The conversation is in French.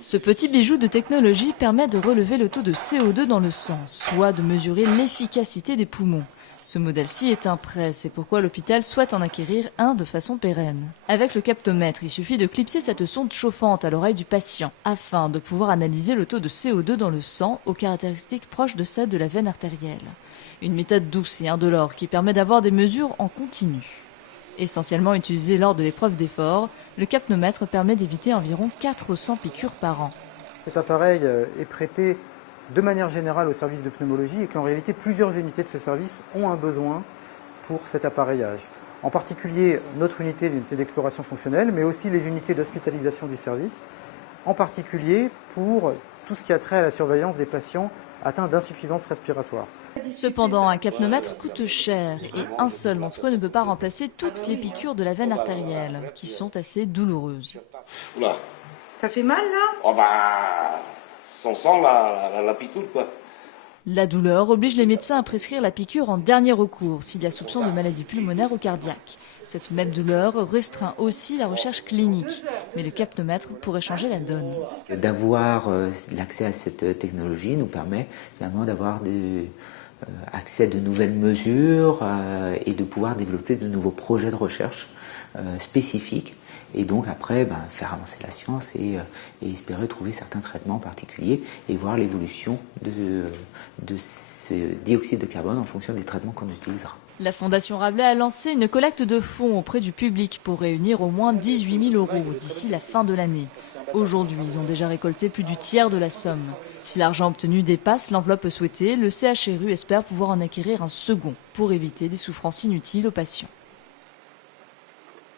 Ce petit bijou de technologie permet de relever le taux de CO2 dans le sang, soit de mesurer l'efficacité des poumons. Ce modèle-ci est un prêt, c'est pourquoi l'hôpital souhaite en acquérir un de façon pérenne. Avec le captomètre, il suffit de clipser cette sonde chauffante à l'oreille du patient, afin de pouvoir analyser le taux de CO2 dans le sang aux caractéristiques proches de celles de la veine artérielle. Une méthode douce et indolore qui permet d'avoir des mesures en continu. Essentiellement utilisé lors de l'épreuve d'effort, le capnomètre permet d'éviter environ 400 piqûres par an. Cet appareil est prêté de manière générale au service de pneumologie et qu'en réalité plusieurs unités de ce service ont un besoin pour cet appareillage. En particulier notre unité, l'unité d'exploration fonctionnelle, mais aussi les unités d'hospitalisation du service, en particulier pour tout ce qui a trait à la surveillance des patients atteints d'insuffisance respiratoire. Cependant, un capnomètre coûte cher et un seul d'entre eux ne peut pas remplacer toutes les piqûres de la veine artérielle, qui sont assez douloureuses. Oula. Ça fait mal là? Oh bah, on sent la piqûre quoi. La douleur oblige les médecins à prescrire la piqûre en dernier recours s'il y a soupçon de maladie pulmonaire ou cardiaque. Cette même douleur restreint aussi la recherche clinique, mais le capnomètre pourrait changer la donne. D'avoir l'accès à cette technologie nous permet finalement d'avoir accès à de nouvelles mesures et de pouvoir développer de nouveaux projets de recherche spécifiques. Et donc après, faire avancer la science et espérer trouver certains traitements particuliers et voir l'évolution de ce dioxyde de carbone en fonction des traitements qu'on utilisera. La Fondation Rabelais a lancé une collecte de fonds auprès du public pour réunir au moins 18 000 € d'ici la fin de l'année. Aujourd'hui, ils ont déjà récolté plus du tiers de la somme. Si l'argent obtenu dépasse l'enveloppe souhaitée, le CHRU espère pouvoir en acquérir un second pour éviter des souffrances inutiles aux patients.